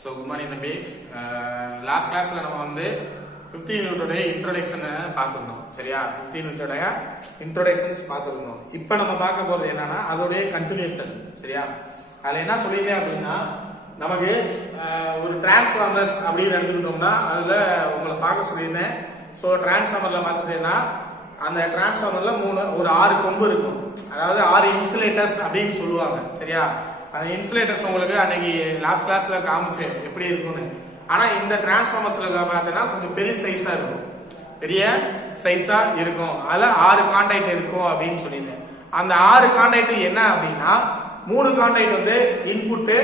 So good morning தம்பி. Last கிளாஸ்ல நம்ம வந்து 15 யூனிட்டோட இன்ட்ரோடக்ஷன் பார்த்துருந்தோம். சரியா? 15 யூனிட்டோட இன்ட்ரோடக்ஷன்ஸ் பார்த்துருந்தோம். இப்போ நம்ம பார்க்க போறது என்னன்னா அதோடைய கண்டினியூஷன். சரியா? அதுல என்ன சொல்லியிருந்தேன் அப்படின்னா நமக்கு ஒரு டிரான்ஸ்ஃபார்மர்ஸ் அப்படின்னு எடுத்துக்கிட்டோம்னா அதுல உங்களை பார்க்க சொல்லியிருந்தேன். ஸோ டிரான்ஸ்ஃபார்மர்ல பார்த்துட்டேன்னா அந்த டிரான்ஸ்ஃபார்மர்ல ஒரு 6 கொம்பு இருக்கும். அதாவது 6 இன்சுலேட்டர்ஸ் அப்படின்னு சொல்லுவாங்க. சரியா? அந்த இன்சுலேட்டர்ஸ் உங்களுக்கு அன்னைக்கு லாஸ்ட் கிளாஸ்ல காமிச்சேன் எப்படி இருக்கும்னு. ஆனா இந்த டிரான்ஸ்ஃபார்மர்ஸ்ல பார்த்தீங்கன்னா கொஞ்சம் பெரிய சைஸா இருக்கும், பெரிய சைஸா இருக்கும். அதுல 6 கான்டாக்ட் இருக்கும் அப்படின்னு சொல்லியிருந்தேன். அந்த 6 கான்டாக்ட் என்ன அப்படின்னா 3 கான்டாக்ட் வந்து இன்புட்,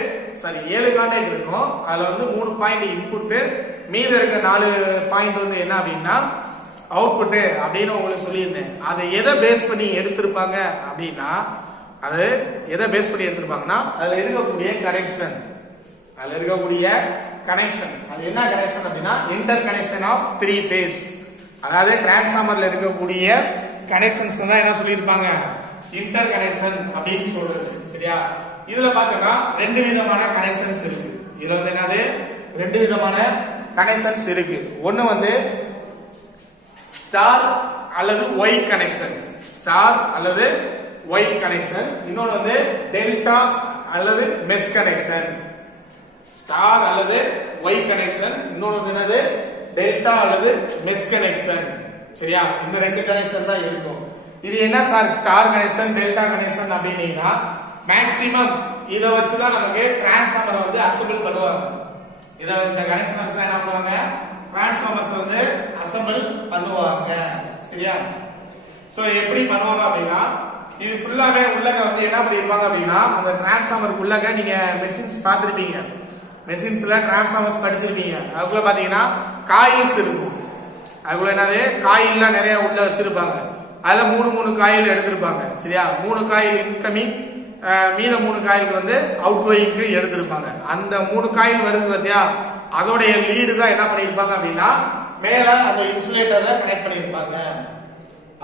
7 கான்டாக்ட் இருக்கும். அதுல வந்து 3 பாயிண்ட் இன்புட், மீத இருக்க 4 பாயிண்ட் வந்து என்ன அப்படின்னா அவுட்புட் அப்படின்னு உங்களுக்கு சொல்லியிருந்தேன். அதை எதை பேஸ் பண்ணி எடுத்திருப்பாங்க அப்படின்னா அது எதை பேஸ் பண்ணி எடுத்திருப்பாங்கன்னா அதுல இருக்கக்கூடிய கனெக்ஷன், அது என்ன கனெக்ஷன் அப்படின்னா இன்டர் கனெக்ஷன் ஆஃப் 3 பேஸ். அதாவது டிரான்ஸ்ஃபார்மர்ல இருக்கக்கூடிய கனெக்ஷன்ஸ் தான் என்ன சொல்லியிருப்பாங்க, இன்டர் கனெக்ஷன் அப்படின்னு சொல்றது. சரியா? இதுல பாத்தீங்கன்னா 2 விதமான கனெக்ஷன்ஸ் இருக்கு. இதுல வந்து என்னது 2 விதமான கனெக்ஷன்ஸ் இருக்கு. ஒன்னு வந்து ஸ்டார் அல்லது ஒய் கனெக்ஷன், ஸ்டார் அல்லது ஒய் கனெக்ஷன். இன்னொன்று வந்து டெல்டா அல்லது மெஷ் கனெக்ஷன். ஸ்டார் அல்லது ஒய் கனெக்ஷன், இன்னொன்று வந்து என்னது டெல்டா அல்லது மெஷ் கனெக்ஷன். சரியா? இந்த 2 கனெக்ஷன் தான் இருக்கும். இது என்ன sir star connection delta connection அப்படின்னீங்கன்னா மேக்ஸிமம் இதை வச்சுதான் நமக்கு டிரான்ஸ்ஃபார்மரை வந்து அசெம்பிள் பண்ணுவாங்க. இந்த கனெக்ஷன் வச்சு என்ன பண்ணுவாங்க, டிரான்ஸ்ஃபார்மர்ஸ் வந்து அசெம்பிள் பண்ணுவாங்க. சரியா? சோ எப்படி பண்ணுவாங்க அப்படின்னா இது ஃபுல்லாவே உள்ளக வந்து என்ன பண்ணிருப்பாங்க அப்படின்னா அந்த டிரான்ஸ்ஃபார்மருக்குள்ளக நீங்க மெஷின்ஸ் பார்த்திருப்பீங்க, மெஷின்ஸ்ல டிரான்ஸ்ஃபார்மர்ஸ் படிச்சிருப்பீங்க. அதுக்குள்ள பாத்தீங்கன்னா காயில்ஸ் இருக்கும். அதுக்குள்ள என்னது காயில்லாம் நிறைய உள்ள வச்சிருப்பாங்க. அதுல 3 காயில் எடுத்திருப்பாங்க. சரியா? 3 காயில் இன்கமிங், மீத 3 காயிலுக்கு வந்து அவுட் கோயிங்க்கு எடுத்திருப்பாங்க. அந்த 3 காயில் வருது பாத்தியா, அதோடைய லீடு தான் என்ன பண்ணிருப்பாங்க அப்படின்னா மேல அந்த இன்சுலேட்டர்ல கனெக்ட் பண்ணிருப்பாங்க.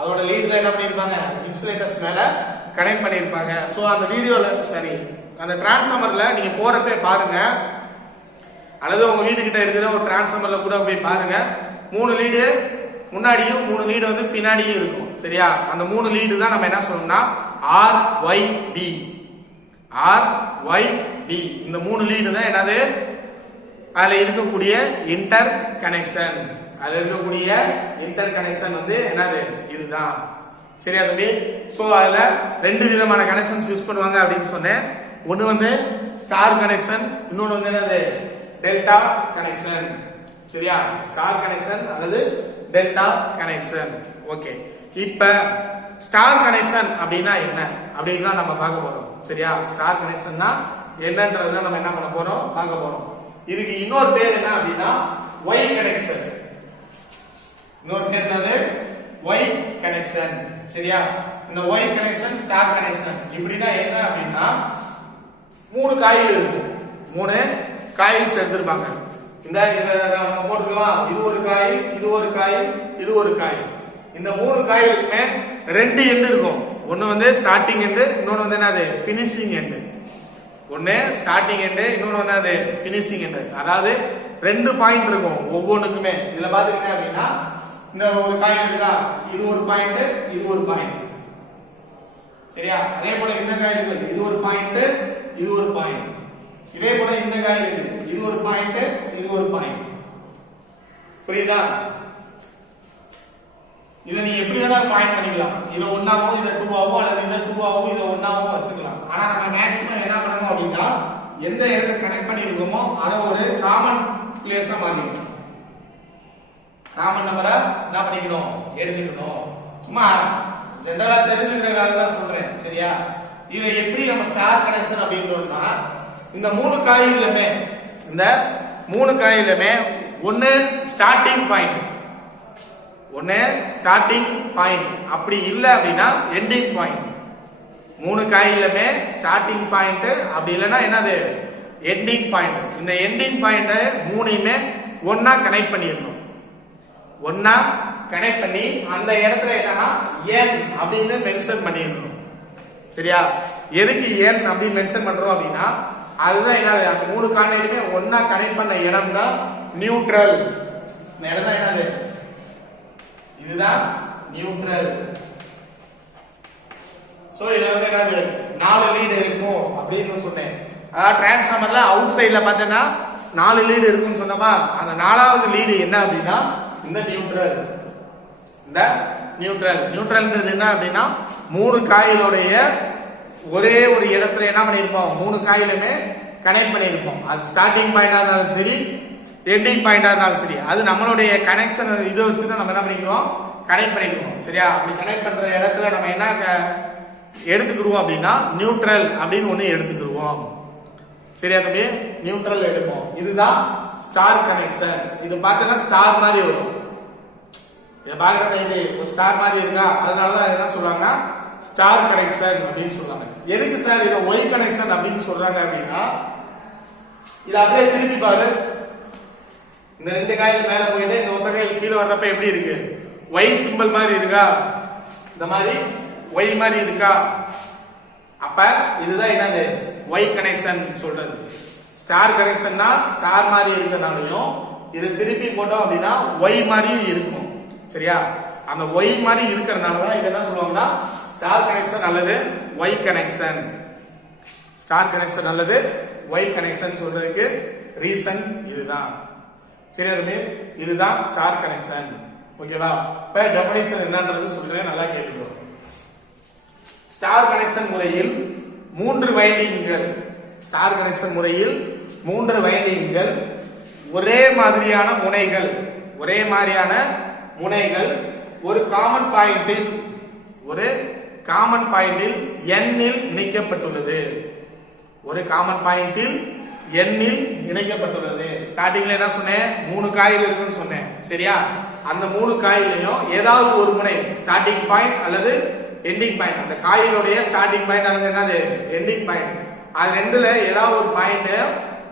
அதோட லீடு தான் என்ன பண்ணிருப்பாங்க இன்சுலேட்டர்ஸ் மேல கனெக்ட் பண்ணிருப்பாங்க. சோ அந்த வீடியோல அந்த டிரான்ஸ்ஃபார்மர்ல நீங்க போறப்ப பாருங்க, அல்லது உங்க வீட்டு கிட்ட இருக்கிற ஒரு டிரான்ஸ்ஃபார்மர்ல கூட போய் பாருங்க. 3 லீடு முன்னாடியும் 3 லீடு வந்து பின்னாடியும் இருக்கும். சரியா? அந்த 3 லீடு தான் நம்ம என்ன சொல்லணும்னா RYB. இந்த 3 லீடு தான் என்னது அதுல இருக்கக்கூடிய இன்டர் கனெக்ஷன். அதுல இருக்கக்கூடிய இன்டர் கனெக்ஷன் வந்து என்னது இதுதான். சரியா தம்பி? சோ அதுல 2 விதமான கனெக்ஷன்ஸ் யூஸ் பண்ணுவாங்க அப்படின்னு சொன்னேன். ஒன்னு வந்து ஸ்டார் கனெக்ஷன், இன்னொன்னு வந்து என்னது டெல்டா கனெக்ஷன். சரியா? ஸ்டார் கனெக்ஷன் அல்லது டெல்டா கனெக்ஷன். ஓகே, இப்ப ஸ்டார் கனெக்ஷன் அப்படின்னா என்ன அப்படின்னு நம்ம பார்க்க போறோம். சரியா? ஸ்டார் கனெக்ஷன்னா என்னன்றத நம்ம என்ன பண்ண போறோம் பார்க்க போறோம். இதுக்கு இன்னொரு பேர் என்ன அப்படின்னா ஒய் கனெக்ஷன். இன்னொரு பேர் என்னது ஒய் கனெக்ஷன். சரியா? இந்த ஒய் கனெக்ஷன் ஸ்டார் கனெக்ஷன் இப்படின்னா என்ன அப்படின்னா 3 காயில் இருக்கும். 3 காயில்ஸ் எடுத்திருப்பாங்க. இந்த நம்ம போட்டுக்கலாம், இது ஒரு காயில், இது ஒரு காயில், இது ஒரு காயில். இந்த 3 காயிலுக்குமே 2 எண்ட் இருக்கும். ஒன்னு வந்து ஸ்டார்டிங் எண்ட், இன்னொன்னு வந்து என்னது ஃபினிஷிங் எண்ட். ஒன்னு ஸ்டார்டிங் எண்ட், இன்னொன்னு வந்து அது ஃபினிஷிங் எண்ட். அதாவது 2 பாயிண்ட் இருக்கும் ஒவ்வொன்றுக்குமே. இதுல பாத்தீங்கன்னா அப்படின்னா இந்த ஒரு காயில் இருக்கா, இது ஒரு பாயிண்ட், இது ஒரு பாயிண்ட். சரியா? அதே போல இந்த காயில் இருக்கு, இது ஒரு பாயிண்ட், இது ஒரு பாயிண்ட். இதே போல இந்த காயில் இருக்கு, இது ஒரு பாயிண்ட், இது ஒரு பாயிண்ட். புரியுதா? இதை நீ எப்படி வேணாலும் பாயிண்ட் பண்ணிக்கலாம். இதை 1ஆவும் இதை 2ஆவும் அல்லது இதை 2ஆவும் இதை 1ஆவும் வச்சுக்கலாம். ஆனா நம்ம மேக்ஸிமம் என்ன பண்ணணும் அப்படின்னா எந்த இடத்துல கனெக்ட் பண்ணிருக்கோமோ அதை ஒரு காமன் பிளேஸா மாத்திக்கணும். காமன் நம்பரை என்ன பண்ணிக்கணும் எடுத்துக்கணும். சும்மா ஜெனரலா தெரிஞ்சுக்கிறதுக்காக தான் சொல்றேன். சரியா? இதை எப்படி நம்ம ஸ்டார் கனெக்ஷன் அப்படின்றோம்னா இந்த 3 காயிலுமே ஒன்னு ஸ்டார்டிங் பாயிண்ட், அப்படி இல்ல அப்படின்னா எண்டிங் பாயிண்ட். 3 காயிலுமே ஸ்டார்டிங் பாயிண்ட், அப்படி இல்லைன்னா என்னது எண்டிங் பாயிண்ட். இந்த எண்டிங் பாயிண்ட் 3யுமே ஒன்னா கனெக்ட் பண்ணிடணும். ஒன்னா கனெக்ட் பண்ணி அந்த இடத்துல என்னன்னா n அப்படின்னு மென்ஷன் பண்ணிடணும். சரியா? எதுக்கு n அப்படின்னு மென்ஷன் பண்றோம் அப்படின்னா அதுதான் என்னது, அந்த மூணு கார்டினேட்டுமே ஒன்னா கனெக்ட் பண்ண இடம் தான் நியூட்ரல். இந்த இடம் தான் என்னது, இதுதான் நியூட்ரல். சோ இதுல வந்து என்னது 4 லீடு இருக்கும் அப்படின்னு சொன்னேன். அதாவது டிரான்ஸ்ஃபார்மர்ல அவுட் சைடுல பார்த்தீங்கன்னா 4 லீடு இருக்குன்னு சொன்னோமா, அந்த 4வது லீடு என்ன அப்படின்னா இந்த நியூட்ரல். இந்த நியூட்ரல்ன்றது என்ன அப்படின்னா 3 காயிலுடைய ஒரே ஒரு இடத்துல என்ன பண்ணிருப்போம், 3 காயிலுமே கனெக்ட் பண்ணிருப்போம். அது ஸ்டார்டிங் பாயிண்டா இருந்தாலும் சரி, எண்டிங் பாயிண்டா இருந்தாலும் சரி, அது நம்மளுடைய கனெக்ஷன் இதை வச்சுதான் நம்ம என்ன பண்ணிக்கிறோம், கனெக்ட் பண்ணிக்கிறோம். சரியா, அப்படி கனெக்ட் பண்ற இடத்துல நம்ம என்ன எடுத்துக்கிடுவோம் அப்படின்னா நியூட்ரல் அப்படின்னு ஒண்ணு எடுத்துக்கிடுவோம். சரியா தம்பி, நியூட்ரல் எடுப்போம். இதுதான் ஸ்டார் கனெக்ஷன். இது பார்த்தீங்கன்னா ஸ்டார் மாதிரி வரும். இதை பாக்குறது ஒரு ஸ்டார் மாதிரி இருக்கா, அதனாலதான் என்ன சொல்றாங்க ஸ்டார் கனெக்ஷன் அப்படின்னு சொல்றாங்க. எதுக்கு சார் இதை ஒய் கனெக்ஷன் அப்படின்னு சொல்றாங்க அப்படின்னா, இதை அப்படியே திருப்பி பாரு. இந்த 2 காயில் மேல போயிட்டு இந்த ஒத்த காயில் கீழே வர்றப்ப எப்படி இருக்கு, ஒய் சிம்பிள் மாதிரி இருக்கா, இந்த மாதிரி ஒய் மாதிரி இருக்கா. அப்ப இதுதான் என்னது ஒய் கனெக்ஷன் சொல்றது. ஸ்டார் கனெக்ஷன்னா ஸ்டார் மாதிரி இருக்கிறனாலையும் இதை திருப்பி போட்டோம் அப்படின்னா ஒய் மாதிரியும் இருக்கும். சரியா, அந்த ஒய் மாதிரி இருக்கிறதுனாலதான் இது என்ன சொல்லுவாங்கன்னா ஸ்டார் கனெக்ஷன் அல்லது ஒய் கனெக்ஷன். ஸ்டார் கனெக்ஷன் அல்லது ஒய் கனெக்ஷன் சொல்றதுக்கு ரீசன் இதுதான். சரியா, இதுதான் ஸ்டார் கனெக்ஷன். ஓகேவா, இப்ப டெஃபினிஷன் என்னன்றது சொல்றேன், நல்லா கேட்டுக்கோ. ஸ்டார் கனெக்ஷன் முறையில் 3 வைண்டிங்கள், ஸ்டார் கனெக்ஷன் முறையில் 3 வைண்டிங்கள், ஒரே மாதிரியான முனைகள், ஒரே மாதிரியான முனைகள் ஒரு காமன் பாயிண்டில், ஒரு காமன் பாயிண்டில் n இல் இணைக்கப்பட்டுள்ளது. ஒரு காமன் பாயிண்டில் n இல் இணைக்கப்பட்டுள்ளது. ஸ்டார்டிங்ல என்ன சொன்னேன், 3 காயில் இருக்குன்னு சொன்னேன். சரியா, அந்த 3 காயிலையும் ஏதாவது ஒரு முனை ஸ்டார்டிங் பாயிண்ட் அல்லது எண்டிங் பாயிண்ட், அந்த காயிலுடைய ஸ்டார்டிங் பாயிண்ட் அல்லது என்னது எண்டிங் பாயிண்ட், அது ரெண்டுல ஏதாவது ஒரு பாயிண்ட்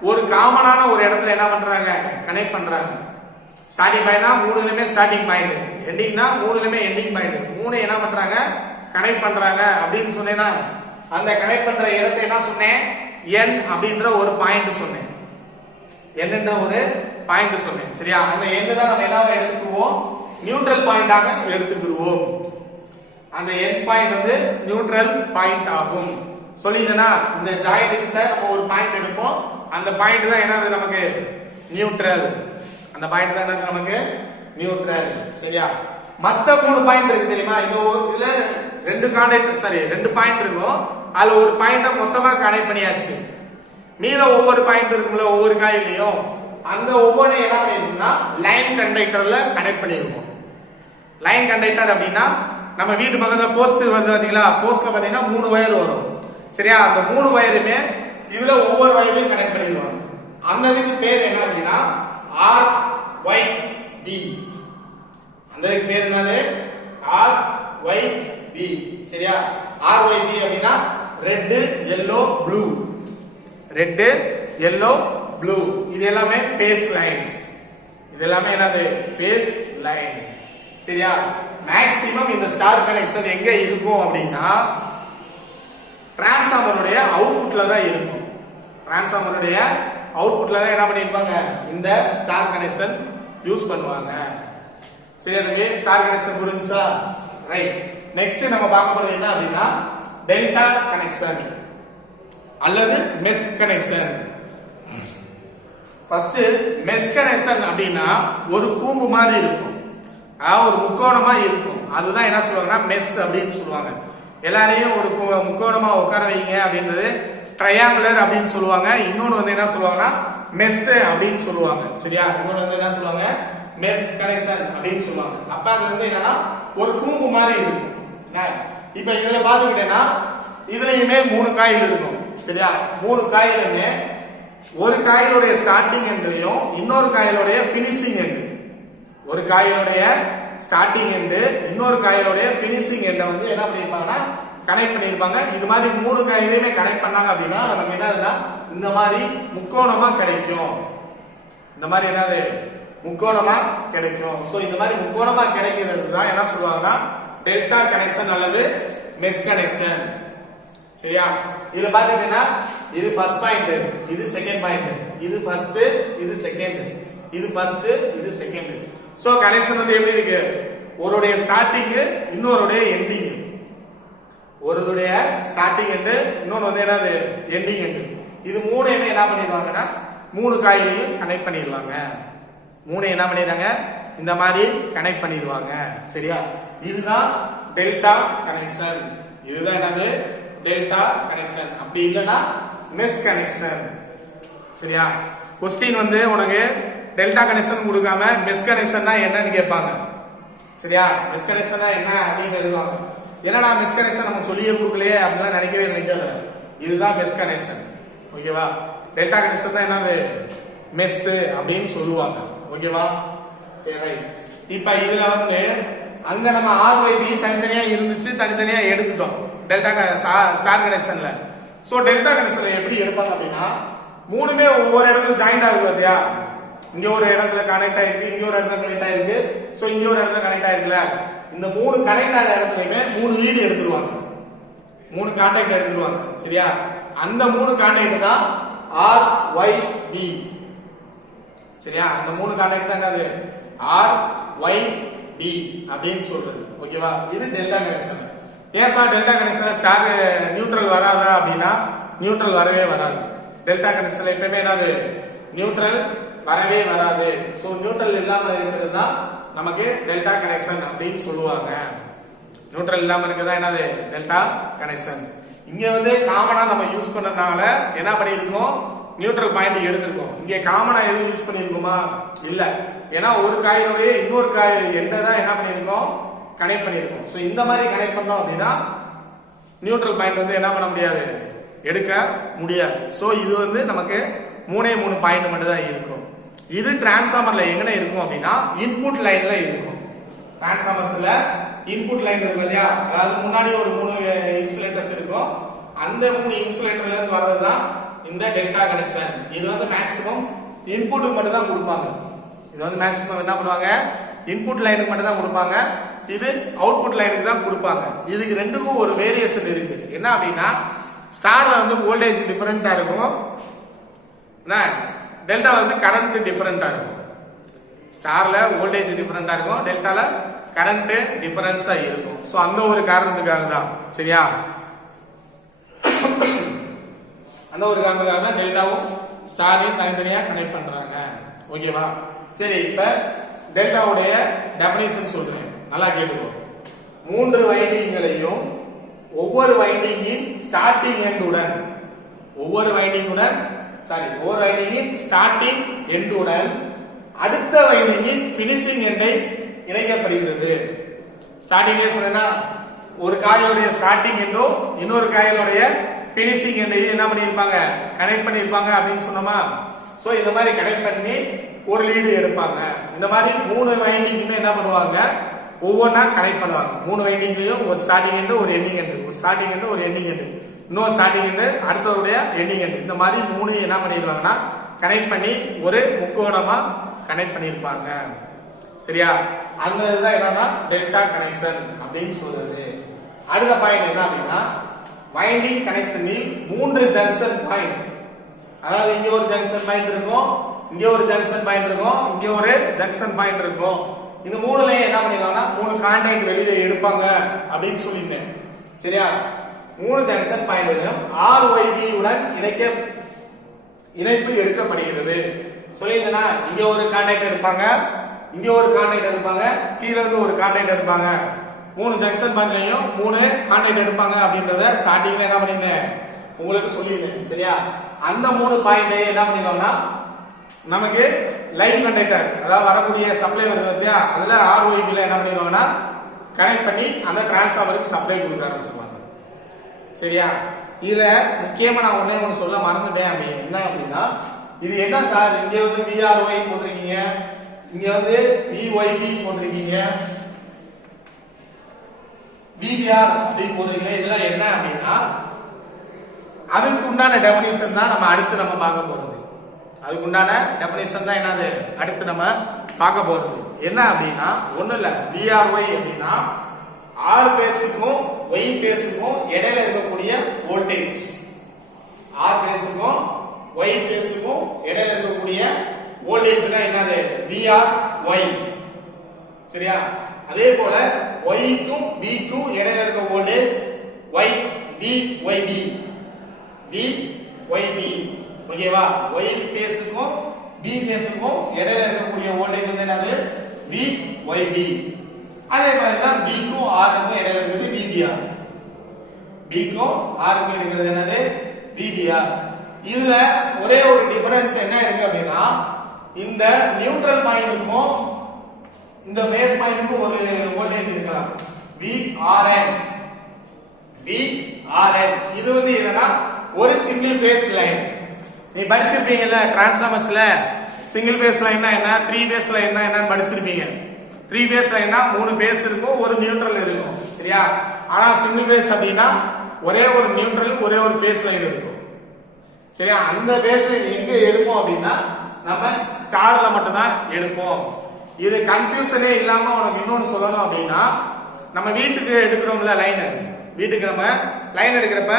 ஒரு காமனான ஒரு இடத்துல என்ன பண்றாங்க, கனெக்ட் பண்றாங்க. ஸ்டார்டிங் பாயிண்ட்னா 3லுமே ஸ்டார்டிங் பாயிண்ட், எண்டிங்னா 3லுமே எண்டிங் பாயிண்ட், 3 என்ன பண்றாங்க கனெக்ட் பண்றாங்க அப்படின்னு சொன்னேன்னா, அந்த கனெக்ட் பண்ற இடத்தை என்ன சொன்னேன், n அப்படின்ற ஒரு பாயிண்ட் சொன்னேன், n என்ற ஒரு பாயிண்ட் சொன்னேன். சரியா, அந்த n தான் நம்ம என்ன எடுத்துக்குவோம், நியூட்ரல் பாயிண்டாக எடுத்துக்குவோம். அந்த எண்ட் பாயிண்ட் வந்து நியூட்ரல் பாயிண்ட் ஆகும். சொல்லிங்கன்னா இந்த ஜாயிண்ட் கிட்ட நம்ம ஒரு பாயிண்ட் எடுப்போம், அந்த பாயிண்ட் தான் என்னது நமக்கு நியூட்ரல். அந்த பாயிண்ட் தான் என்னது நமக்கு நியூட்ரல். சரியா, மத்த 3 பாயிண்ட் இருக்கு தெரியுமா, இதுல 2 கான்டாக்ட், சரி 2 பாயிண்ட் இருக்கும், அதுல ஒரு பாயிண்ட மொத்தமா கனெக்ட் பண்ணியாச்சு. மீத ஒவ்வொரு பாயிண்ட் இருக்கும்ல ஒவ்வொரு காயிலையும், அந்த ஒவ்வொரு என்ன பண்ணிருக்கோம்னா லைன் கண்டக்டர்ல கனெக்ட் பண்ணிருக்கோம். லைன் கண்டக்டர் அப்படின்னா நம்ம வீட்டு பக்கத்துல போஸ்ட் வந்து பாத்தீங்களா, போஸ்ட்ல பாத்தீங்கன்னா 3 வயர் வரும். சரியா, அந்த 3 வயருமே இதுல ஒவ்வொரு வயரையும் கனெக்ட் பண்ணிடுவாங்க. அந்த இதுக்கு பேர் என்ன அப்படின்னா RYB. அந்த இதுக்கு பேர் என்னது RYB. சரியா, RYB அப்படின்னா red yellow blue, red yellow blue, இது எல்லாமே ஃபேஸ் லைன்ஸ். இது எல்லாமே என்னது ஃபேஸ் லைன். சரியா, மேக்ஸிமம் இந்த ஸ்டார் கனெக்ஷன் எங்க இருக்கும் அப்படின்னா டிரான்ஸ்ஃபார்மருடைய அவுட்புட்ல தான் இருக்கும். டிரான்ஸ்ஃபார்மருடைய அவுட்புட்ல தான் என்ன பண்ணிருப்பாங்க, இந்த ஸ்டார் கனெக்ஷன் யூஸ் பண்ணுவாங்க. சரியா தம்பி, ஸ்டார் கனெக்ஷன் புரிஞ்சா? ரைட். நெக்ஸ்ட் நம்ம பார்க்க போறது என்ன அப்படின்னா டெல்டா கனெக்ஷன் அல்லது mesh connection. First mesh connection அப்படின்னா ஒரு கூம்பு மாதிரி இருக்கும், ஒரு முக்கோணமா இருக்கும், அதுதான் என்ன சொல்லுவாங்கன்னா மெஷ் அப்படின்னு சொல்லுவாங்க. எல்லாரையும் ஒரு முக்கோணமா உட்கார வைங்க அப்படின்றது ட்ரையாங்குலர் அப்படின்னு சொல்லுவாங்க. இன்னொன்னு வந்து என்ன சொல்லுவாங்கன்னா மெஷ் அப்படின்னு சொல்லுவாங்க. சரியா, இன்னொன்னு வந்து என்ன சொல்லுவாங்க மெஷ் கனெக்ஷன் அப்படின்னு சொல்லுவாங்க. அப்ப அது வந்து என்னன்னா ஒரு கூம்பு மாதிரி இருக்கும். இப்ப இதுல பாத்துக்கிட்டேன்னா இதுலயுமே 3 காயில் இருக்கும். சரியா, 3 காயிலுமே ஒரு காயிலுடைய ஸ்டார்டிங் எண்டையும் இன்னொரு காயிலுடைய பினிஷிங் எண்ட், ஒரு காயிலுடைய ஸ்டார்டிங் எண்டு இன்னொரு காயிலுடைய பினிஷிங் எண்டை வந்து என்ன பண்ணிருப்பாங்கன்னா கனெக்ட் பண்ணிருப்பாங்க. இது மாதிரி 3 காயிலையுமே கனெக்ட் பண்ணாங்க அப்படின்னா நமக்கு என்னதுன்னா இந்த மாதிரி முக்கோணமா கிடைக்கும். இந்த மாதிரி என்னது முக்கோணமா கிடைக்கும். சோ இந்த மாதிரி முக்கோணமா கிடைக்கிறது தான் என்ன சொல்லுவாங்கன்னா டெல்டா கனெக்ஷன் அல்லது மெஷ் கனெக்ஷன். சரியா, இதுல பாத்தீங்கன்னா இது ஃபர்ஸ்ட் பாயிண்ட், இது செகண்ட் பாயிண்ட், இது ஃபர்ஸ்ட், இது செகண்ட், இது ஃபர்ஸ்ட், இது செகண்ட். சோ கனெக்ஷன் வந்து எப்படி இருக்கு? ஒருடைய ஸ்டார்டிங் இன்னொருடைய எண்டிங். ஒருடைய ஸ்டார்டிங் எண்ட் இன்னொன்னு வந்து என்னது எண்டிங் எண்ட். இது மூணு என்ன பண்ணிடுவாங்கன்னா மூணு காயிலையும் கனெக்ட் பண்ணிடுவாங்க. மூணு என்ன பண்ணிடுறாங்க இந்த மாதிரி கனெக்ட் பண்ணிடுவாங்க. சரியா? இதுதான் டெல்டா கனெக்ஷன். இதுதான் என்னது டெல்டா கனெக்ஷன். அப்படி இல்லைன்னா மெஷ் கனெக்ஷன். சரியா? கொஸ்டின் வந்து உனக்கு டெல்டா கனெக்ஷன் கொடுக்காம மெஷ் கனெக்ஷன்னா என்னன்னு கேட்பாங்க. சரியா? மெஷ் கனெக்ஷன்னா என்ன அப்படின்னு எழுதுவாங்க. என்னடா மெஷ் கனெக்ஷன் நம்ம சொல்லியே கொடுக்கலையே அப்படிலாம் நினைக்காத. இதுதான் மெஷ் கனெக்ஷன். ஓகேவா? டெல்டா கனெக்ஷன் தான் என்னது மெஷ் அப்படின்னு சொல்லுவாங்க. ஓகேவா? சரி. இப்ப இதுல வந்து அங்க நம்ம RYB தனித்தனியா இருந்துச்சு, தனித்தனியா எடுத்துட்டோம் டெல்டா ஸ்டார் கனெக்ஷன்ல. சோ டெல்டா கனெக்ஷன் எப்படி எடுப்பாங்க அப்படின்னா மூணுமே ஒவ்வொரு இடத்துல ஜாயிண்ட் ஆகுது பாத்தியா? இங்க ஒரு இடத்துல கனெக்ட் ஆயிருக்கு, இங்க ஒரு இடத்துல கனெக்ட் ஆயிருக்கு, சோ இங்க ஒரு இடத்துல கனெக்ட் ஆயிருக்குல. இந்த மூணு கனெக்ட் ஆகிற இடத்துலயுமே மூணு லீடு எடுத்துருவாங்க, மூணு கான்டாக்ட் எடுத்துருவாங்க. சரியா? அந்த மூணு கான்டாக்ட் தான் RYB. சரியா? அந்த மூணு கான்டாக்ட் தான் என்னது RYB அப்படின்னு சொல்றது. ஓகேவா? இது டெல்டா கனெக்ஷன். ஏன் sir delta connection star neutral வராதா அப்படின்னா நியூட்ரல் வரவே வராது. டெல்டா கனெக்ஷன் எப்பவுமே என்னது நியூட்ரல் வரவே வராது. சோ நியூட்ரல் இல்லாம இருக்கிறது தான் நமக்கு டெல்டா கனெக்ஷன் அப்படின்னு சொல்லுவாங்க. நியூட்ரல் இல்லாம இருக்கிறதா என்னது டெல்டா கனெக்ஷன். இங்க வந்து காமனா நம்ம யூஸ் பண்ணனால என்ன பண்ணிருக்கோம் நியூட்ரல் பாயிண்ட் எடுத்திருக்கோம். இங்க காமனா எதுவும் யூஸ் பண்ணிருக்கோமா? இல்ல. ஏன்னா ஒரு காயிலுடைய இன்னொரு காயில் எண்ட தான் என்ன பண்ணிருக்கோம் கனெக்ட் பண்ணிருக்கோம். சோ இந்த மாதிரி கனெக்ட் பண்ணோம் அப்படின்னா நியூட்ரல் பாயிண்ட் வந்து என்ன பண்ண முடியாது, எடுக்க முடியாது. சோ இது வந்து நமக்கு மூணே மூணு பாயிண்ட் மட்டும் தான் இருக்கும். இது டிரான்ஸ்ஃபார்மர்ல எங்க இருக்கும் அப்படின்னா இன்புட் லைன்ல இருக்கும். டிரான்ஸ்ஃபார்மர்ஸ்ல இன்புட் லைன் இருக்கு இல்லையா? அதாவது முன்னாடி ஒரு மூணு இன்சுலேட்டர்ஸ் இருக்கும். அந்த மூணு இன்சுலேட்டர்ல இருந்து வர்றதுதான் இந்த டெல்டா கனெக்ஷன். இது வந்து மேக்ஸிமம் இன்புட்டுக்கு மட்டும் தான் கொடுப்பாங்க. இது வந்து மேக்ஸிமம் என்ன பண்ணுவாங்க இன்புட் லைனுக்கு மட்டும் தான் கொடுப்பாங்க. இது அவுட்புட் லைனுக்கு தான் கொடுப்பாங்க. இதுக்கு ரெண்டுக்கும் ஒரு வேரியேஷன் இருக்கு. என்ன அப்படின்னா ஸ்டார்ல வந்து வோல்டேஜ் டிஃபரெண்டா இருக்கும், டெல்டால வந்து கரண்ட் டிஃபரெண்டா இருக்கும். ஸ்டார்ல வோல்டேஜ் டிஃபரெண்டா இருக்கும், டெல்டால கரண்ட் டிஃபரன்ஸா இருக்கும். சோ அந்த ஒரு காரணத்துக்காக தான். சரியா? அந்த ஒரு காரணத்துக்காக தான் டெல்டாவும் ஸ்டாரையும் தனித்தனியா கனெக்ட் பண்றாங்க. ஓகேவா? சரி, இப்ப டெல்டாவுடைய டெஃபினிஷன் சொல்றேன், நல்லா கேட்டுக்கோ. மூன்று வைண்டிங்களையும் ஒவ்வொரு வைண்டிங்கின் ஸ்டார்டிங் எண்டுடன் ஒவ்வொரு வைண்டிங்கின் ஸ்டார்டிங் எண்டுடன் அடுத்த வைண்டிங்கின் பினிஷிங் எண்டை இணைக்கப்படுகிறது. ஸ்டார்டிங்ல சொன்னா ஒரு காயிலுடைய ஸ்டார்டிங் எண்டும் இன்னொரு காயிலுடைய பினிஷிங் எண்டையும் என்ன பண்ணிருப்பாங்க கனெக்ட் பண்ணிருப்பாங்க அப்படின்னு சொன்னோமா? சோ இந்த மாதிரி கனெக்ட் பண்ணி ஒரு லீடு எடுப்பாங்க. இந்த மாதிரி மூணு வைண்டிங்குமே என்ன பண்ணுவாங்க ஒவ்வொன்றா கனெக்ட் பண்ணுவாங்க. மூணு வைண்டிங்லயும் ஒரு ஸ்டார்டிங் எண்டு ஒரு எண்டிங் எண்டு, ஒரு ஸ்டார்டிங் எண்டு ஒரு எண்டிங் எண்டு, இன்னொரு ஸ்டார்டிங் எண்டு அடுத்தவருடைய எண்டிங் எண்டு. இந்த மாதிரி மூணு என்ன பண்ணிடுவாங்கன்னா கனெக்ட் பண்ணி ஒரு முக்கோணமா கனெக்ட் பண்ணிருப்பாங்க. சரியா? அந்த இதுதான் என்னன்னா டெல்டா கனெக்ஷன் அப்படின்னு சொல்றது. அடுத்த பாயிண்ட் என்ன அப்படின்னா வைண்டிங் கனெக்ஷனில் மூன்று ஜங்ஷன் பாயிண்ட், அதாவது இங்க ஒரு ஜங்ஷன் பாயிண்ட் இருக்கும், இங்க ஒரு ஜங்ஷன் பாயிண்ட் இருக்கும், இங்க ஒரு ஜங்ஷன் பாயிண்ட் இருக்கும். இந்த மூணுலயே என்ன பண்ணிடுவாங்கன்னா மூணு கான்டாக்ட் வெளியில எடுப்பாங்க அப்படின்னு சொல்லியிருந்தேன். சரியா? மூணு ஜங்ஷன் பாயிண்ட் RYB உடன் இணைப்பு எடுக்கப்படுகிறது சொல்லியிருந்தேன்னா இங்க ஒரு கான்டாக்ட் எடுப்பாங்க, இங்க ஒரு கான்டாக்ட் எடுப்பாங்க, கீழ இருந்து ஒரு கான்டாக்ட் எடுப்பாங்க. மூணு ஜங்ஷன் பாயிண்ட்லயும் மூணு கான்டாக்ட் எடுப்பாங்க அப்படின்றத ஸ்டார்டிங்ல என்ன பண்ணிருந்தேன் உங்களுக்கு சொல்லியிருந்தேன். சரியா? அந்த மூணு பாயிண்ட் என்ன பண்ணிடுவாங்கன்னா நமக்கு லைன் கண்டக்டர், அதாவது வரக்கூடிய சப்ளை வருது இல்லையா, அதுல RYB ல என்ன பண்ணிடுவாங்கன்னா கனெக்ட் பண்ணி அந்த டிரான்ஸ்ஃபார்மருக்கு சப்ளை கொடுக்க ஆரம்பிச்சிருவாங்க. சரியா? இதுல முக்கியமா நான் ஒண்ணு சொல்ல மறந்துட்டேன். என்ன அப்படின்னா இது என்ன சார், இங்க வந்து VRY போட்டிருக்கீங்க, இங்க வந்து VYB போட்டிருக்கீங்க, VBR அப்படின்னு போட்டிருக்கீங்க. இதெல்லாம் என்ன அப்படின்னா அதுக்கு உண்டான டெபினிஷன் தான் நம்ம அடுத்து நம்ம பார்க்க போறது. அதுக்கு உண்டான டெபினிஷன் தான் என்னது அடுத்து நம்ம பார்க்க போறது. என்ன அப்படின்னா ஒண்ணு இல்ல, VRY அப்படின்னா R பேஸுக்கும் Y பேஸுக்கும் இடையில இருக்கக்கூடிய வோல்டேஜ். R base VRY. சரியா? அதே போல Y க்கும் B க்கும் இடையில இருக்க வோல்டேஜ் VYB. VYB. ஓகேவா? Y ஃபேஸ்க்கும் B ஃபேஸ்க்கும் இடையில இருக்கக்கூடிய வோல்டேஜ் வந்து என்னது? VYB. அதே மாதிரி தான் B க்கும் R க்கும் இடையில இருக்குது VBR. B க்கும் R க்கும் இருக்கிறது என்னது? VBR. இதுல ஒரே ஒரு டிஃபரன்ஸ் என்ன இருக்கு அப்படின்னா இந்த நியூட்ரல் பாயிண்ட்க்கும் இந்த பேஸ் பாயிண்ட்க்கும் ஒரு வோல்டேஜ் இருக்கலாம் VRN. இது வந்து என்னன்னா ஒரு சிங்கிள் பேஸ் லைன். நீ படிச்சிருப்பீங்கல்ல டிரான்ஸ்ஃபார்மர்ஸ்ல சிங்கிள் பேஸ் லைன்னா என்ன, 3 பேஸ் லைன்னா என்னன்னு படிச்சிருப்பீங்க. 3 பேஸ் லைன்னா 3 பேஸ் இருக்கும், ஒரு நியூட்ரல் இருக்கும். சரியா? ஆனா சிங்கிள் பேஸ் அப்படின்னா ஒரே ஒரு நியூட்ரல் ஒரே ஒரு பேஸ் லைன் இருக்கும். சரியா? அந்த பேஸ் லைன் எங்க எடுப்போம் அப்படின்னா நம்ம ஸ்டார்ல மட்டும் தான் எடுப்போம். இது கன்ஃபியூஷனே இல்லாம உனக்கு இன்னொன்னு சொல்லணும் அப்படின்னா நம்ம வீட்டுக்கு எடுக்கிறோம்ல லைன், வீட்டுக்கு நம்ம லைன் எடுக்கிறப்ப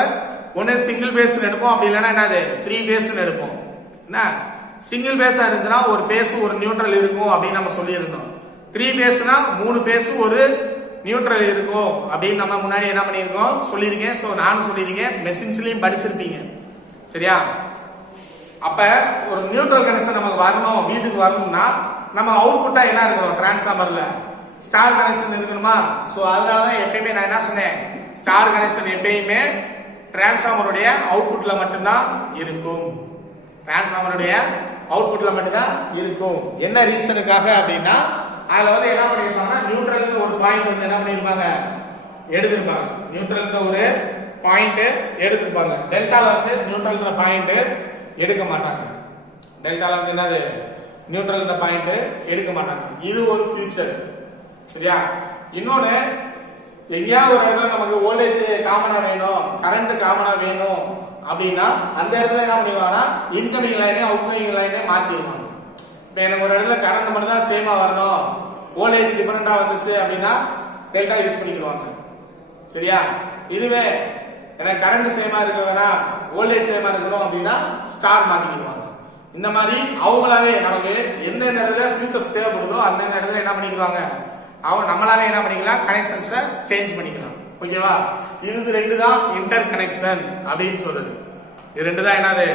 ஒன்னு சிங்கிள் பேஸ் எடுப்போம், அப்படி இல்லைன்னா என்னது 3 பேஸ் எடுப்போம். என்ன சிங்கிள் பேஸா இருந்துச்சுன்னா ஒரு பேஸ் ஒரு நியூட்ரல் இருக்கும் அப்படின்னு நம்ம சொல்லியிருந்தோம். 3 பேஸ்னா 3 பேஸ் ஒரு நியூட்ரல் இருக்கும் அப்படின்னு நம்ம முன்னாடி என்ன பண்ணியிருக்கோம் சொல்லியிருக்கேன். ஸோ நானும் சொல்லியிருக்கேன், மெஷின்ஸ்லயும் படிச்சிருப்பீங்க. சரியா? அப்ப ஒரு நியூட்ரல் கனெக்ஷன் நமக்கு வரணும், வீட்டுக்கு வரணும்னா நம்ம அவுட்புட்டா என்ன இருக்கணும்? டிரான்ஸ்ஃபார்மர்ல ஸ்டார் கனெக்ஷன் இருக்கணுமா? சோ அதனாலதான் எப்பயுமே நான் என்ன சொன்னேன், ஸ்டார் கனெக்ஷன் எப்பயுமே டிரான்ஸ்ஃபார்மருடைய அவுட்புட்ல மட்டும்தான் இருக்கும். டிரான்ஸ்ஃபார்மருடைய அவுட்புட்ல மட்டும்தான் இருக்கும். என்ன ரீசனுக்காக அப்படின்னா அதுல வந்து என்ன பண்ணிருப்பாங்கன்னா நியூட்ரல் ஒரு பாயிண்ட் வந்து என்ன பண்ணிருப்பாங்க எடுத்திருப்பாங்க. நியூட்ரல் ஒரு பாயிண்ட் எடுத்திருப்பாங்க. டெல்டால வந்து நியூட்ரல் பாயிண்ட் எடுக்க மாட்டாங்க. டெல்டால வந்து என்னது நியூட்ரல் பாயிண்ட் எடுக்க மாட்டாங்க. இது ஒரு ஃபியூச்சர். சரியா? இன்னொன்னு எங்கேயாவது ஒரு இடத்துல நமக்கு வோல்டேஜ் காமனா வேணும், கரண்ட் காமனா வேணும் அப்படின்னா அந்த இடத்துல என்ன பண்ணுவாங்கன்னா இன்கமிங் லைனே அவுட்கோயிங் லைனே மாத்திடுவாங்க. இப்ப எனக்கு ஒரு இடத்துல கரண்ட் மட்டும் தான் சேமா வரணும், வோல்டேஜ் டிஃபரெண்டா வந்துச்சு அப்படின்னா டெல்டா யூஸ் பண்ணிக்குவாங்க. சரியா? இதுவே எனக்கு கரண்ட் சேமா இருக்க வேணா வோல்டேஜ் சேமா இருக்கணும் அப்படின்னா ஸ்டார் மாத்திக்குவாங்க. இந்த மாதிரி அவங்களாவே நமக்கு எந்த இடத்துல ஃபியூச்சர்ஸ் தேவைப்படுதோ அந்த இடத்துல என்ன பண்ணிக்குவாங்க, அவங்க நம்மளாவே என்ன பண்ணிக்கலாம் கனெக்ஷன்ஸை சேஞ்ச் பண்ணிக்கலாம். ஓகேவா? இது ரெண்டு தான் இன்டர் கனெக்ஷன் அப்படின்னு சொல்றது. இது ரெண்டு தான் என்னது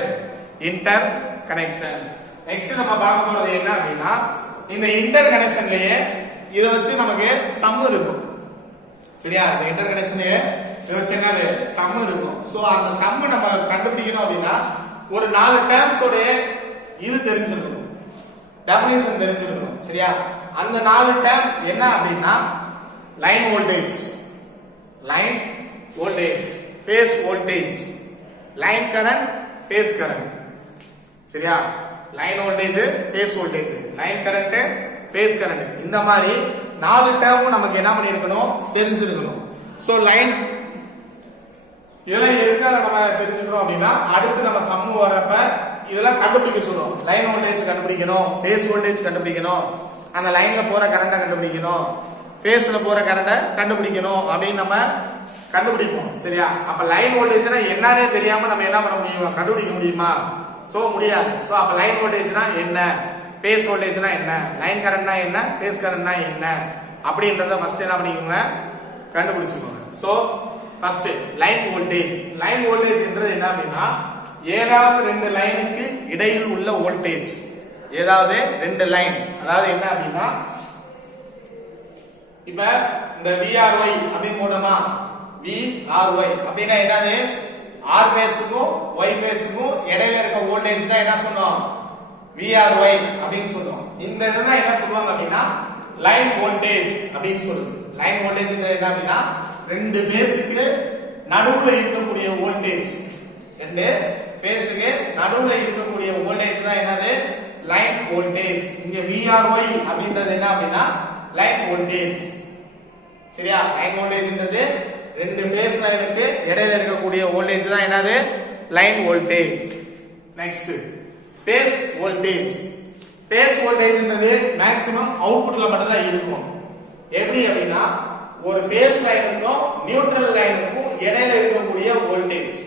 இன்டர் கனெக்ஷன். நெக்ஸ்ட் நம்ம பார்க்க போறது என்ன அப்படின்னா இந்த இன்டர் கனெக்ஷன்லயே இதை வச்சு நமக்கு சம் இருக்கும். சரியா? இந்த இன்டர் கனெக்ஷன்லயே இதை வச்சு என்னது சம் இருக்கும். சோ அந்த சம் நம்ம கண்டுபிடிக்கணும் அப்படின்னா ஒரு 4 டேர்ம்ஸ் உடைய இது தெரிஞ்சிருக்கணும், டெஃபினிஷன் தெரிஞ்சிருக்கணும். சரியா? அந்த 4 டேர்ம் என்ன அப்படின்னா line voltage, phase voltage, line current, phase current. சரியா? Line voltage, phase voltage, line current, phase current. இந்த மாதிரி 4 டேர்மும் நமக்கு என்ன பண்ணிருக்கணும் தெரிஞ்சிருக்கணும். சோ லைன் இதெல்லாம் எதுக்காக நம்ம தெரிஞ்சுக்கிறோம் அப்படின்னா அடுத்து நம்ம சம் வரப்ப இதெல்லாம் கண்டுபிடிக்க சொல்லுவோம். லைன் வோல்டேஜ் கண்டுபிடிக்கணும், ஃபேஸ் வோல்டேஜ் கண்டுபிடிக்கணும், அந்த லைன்ல போற கரண்ட கண்டுபிடிக்கணும், ஃபேஸ்ல போற கரண்ட கண்டுபிடிக்கணும் அப்படின்னு நம்ம கண்டுபிடிப்போம். சரியா? அப்ப லைன் வோல்டேஜ்னா என்னன்னே தெரியாம நம்ம என்ன பண்ண முடியும், கண்டுபிடிக்க முடியுமா? சோ முடியாது. சோ அப்ப லைன் வோல்டேஜ்னா என்ன, ஃபேஸ் வோல்டேஜ்னா என்ன, லைன் கரண்ட்னா என்ன, ஃபேஸ் கரண்ட்னா என்ன அப்படின்றத ஃபர்ஸ்ட் என்ன பண்ணிக்கோங்க கண்டுபிடிச்சுக்கோங்க. So first line voltage. Line voltage என்றது என்ன அப்படின்னா ஏதாவது 2 லைனுக்கு இடையில் உள்ள வோல்டேஜ். ஏதாவது 2 லைன், அதாவது என்ன அப்படின்னா இப்ப இந்த VRY அப்படின்னு போட்டோமா, VRY அப்படின்னா என்னது R பேஸுக்கும் Y பேஸுக்கும் இடையில இருக்க வோல்டேஜ் தான் என்ன சொன்னோம் VRY அப்படின்னு சொல்றோம். இந்த இதுதான் என்ன சொல்லுவாங்க அப்படின்னா லைன் வோல்டேஜ் அப்படின்னு சொல்லுது. லைன் வோல்டேஜ் என்ன அப்படின்னா 2 பேஸுக்கு நடுவுல இருக்கக்கூடிய வோல்டேஜ், 2 பேஸுக்கு நடுவுல இருக்கக்கூடிய வோல்டேஜ் தான் என்னது லைன் வோல்டேஜ். இங்க VRY அப்படின்றது என்ன அப்படின்னா லைன் வோல்டேஜ். சரியா? லைன் வோல்டேஜ்ன்றது 2 பேஸ் லைனுக்கு இடையில இருக்கக்கூடிய வோல்டேஜ் தான் என்னது line voltage. Next phase voltage. Phase வோல்டேஜ்ன்றது மேக்ஸிமம் அவுட்புட்ல மட்டும் தான் இருக்கும். எப்படி அப்படின்னா ஒரு பேஸ் லைனுக்கும் நியூட்ரல் லைனுக்கும் இடையில இருக்கக்கூடிய வோல்டேஜ்,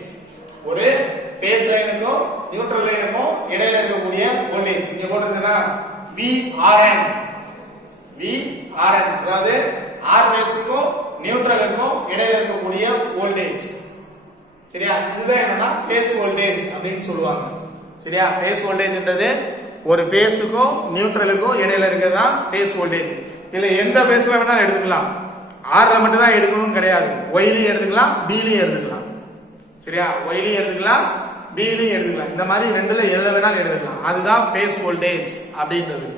ஒரு பேஸ் லைனுக்கும் நியூட்ரல் லைனுக்கும் இடையில இருக்கக்கூடிய வோல்டேஜ் இங்க போட்டுருந்தா VRN அதாவது ஆர் பேஸுக்கும் நியூட்ரலுக்கும் இடையில இருக்கக்கூடிய வோல்டேஜ். சரியா, இதுதான் என்னன்னா ஃபேஸ் வோல்டேஜ் அப்படின்னு சொல்லுவாங்க. சரியா, ஃபேஸ் வோல்டேஜ்ன்றது ஒரு ஃபேஸுக்கும் நியூட்ரலுக்கும் இடையில இருக்கிறது தான் ஃபேஸ் வோல்டேஜ். இதுல எந்த ஃபேஸ்ல வேணாலும் எடுத்துக்கலாம், ஆர்ல மட்டும் தான் எடுக்கணும்னு கிடையாது. ஒய்லையும் எடுத்துக்கலாம், பிலையும் எடுத்துக்கலாம். சரியா, ஒய்லையும் எடுத்துக்கலாம், பிலையும் எடுத்துக்கலாம். இந்த மாதிரி ரெண்டுல எதுல வேணாலும் எடுத்துக்கலாம். அதுதான் ஃபேஸ் வோல்டேஜ் அப்படின்றது.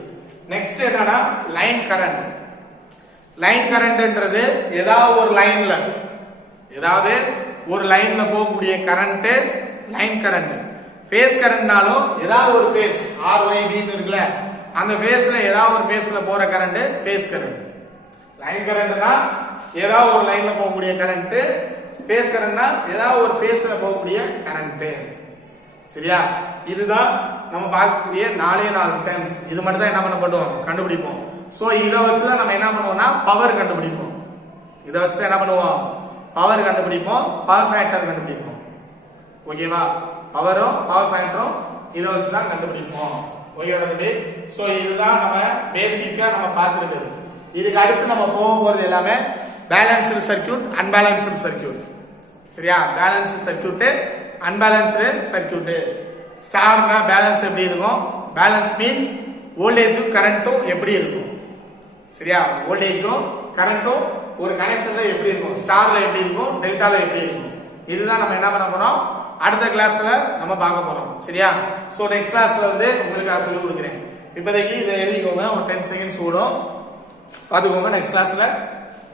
நெக்ஸ்ட் என்னன்னா லைன் கரண்ட். லைன் கரண்ட்ன்றது ஏதாவது ஒரு லைன்ல போகக்கூடிய கரண்ட் லைன் கரண்ட். ஃபேஸ் கரண்ட்னாலும் ஏதாவது ஒரு ஃபேஸ் RYBன்னு இருக்குல்ல, அந்த ஃபேஸ்ல ஏதாவது ஒரு ஃபேஸ்ல போற கரண்ட் ஃபேஸ் கரண்ட். லைன் கரண்ட்னா ஏதாவது ஒரு லைன்ல போகக்கூடிய கரண்ட், ஃபேஸ் கரண்ட்னா ஏதாவது ஒரு ஃபேஸ்ல போகக்கூடிய கரண்ட். சரியா, இதுதான் நம்ம பார்க்கக்கூடிய 4 டேர்ம்ஸ். இது மட்டும் தான் என்ன பண்ண பண்ணுவோம், கண்டுபிடிப்போம். சோ இத வச்சு தான் நம்ம என்ன பண்ணுவோம்னா பவர் கண்டுபிடிப்போம். இத வச்சு என்ன பண்ணுவோம், பவர் கண்டுபிடிப்போம், பவர் ஃபேக்டர் கண்டுபிடிப்போம். ஓகேவா, பவரும் பவர் ஃபேக்டரும் இத வச்சு தான் கண்டுபிடிப்போம். ஓகேவா தம்பி? சோ இதுதான் நம்ம பேசிக்கா நம்ம பார்த்திருக்கிறது. இதுக்கு அடுத்து நம்ம போக போறது எல்லாமே பேலன்ஸ்டு சர்க்யூட், அன்பேலன்ஸ்டு சர்க்யூட். சரியா, பேலன்ஸ்டு சர்க்யூட், அன்பேலன்ஸ்டு சர்க்யூட். ஸ்டார்னா பேலன்ஸ் எப்படி இருக்கும், பேலன்ஸ் மீன்ஸ் வோல்டேஜும் கரண்ட்டும் எப்படி இருக்கும். சரியா, வோல்டேஜும் கரண்ட்டும் ஒரு கனெக்ஷன்ல எப்படி இருக்கும், ஸ்டார்ல எப்படி இருக்கும், டெல்டால எப்படி இருக்கும். இதுதான் நம்ம என்ன பண்ண போறோம், அடுத்த கிளாஸ்ல நம்ம பார்க்க போறோம். சரியா, சோ நெக்ஸ்ட் கிளாஸ்ல வந்து உங்களுக்கு நான் சொல்லி கொடுக்குறேன். இப்போதைக்கு இதை எழுதிக்கோங்க, ஒரு 10 செகண்ட்ஸ் ஓடும், பாத்துக்கோங்க. நெக்ஸ்ட் கிளாஸ்ல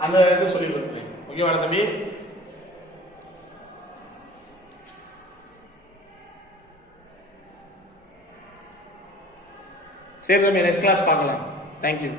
அந்த இது சொல்லி கொடுக்குறேன். ஓகேவா தம்பி? சரி தம்பி, நெக்ஸ்ட் கிளாஸ் பார்க்கலாம். தேங்க்யூ.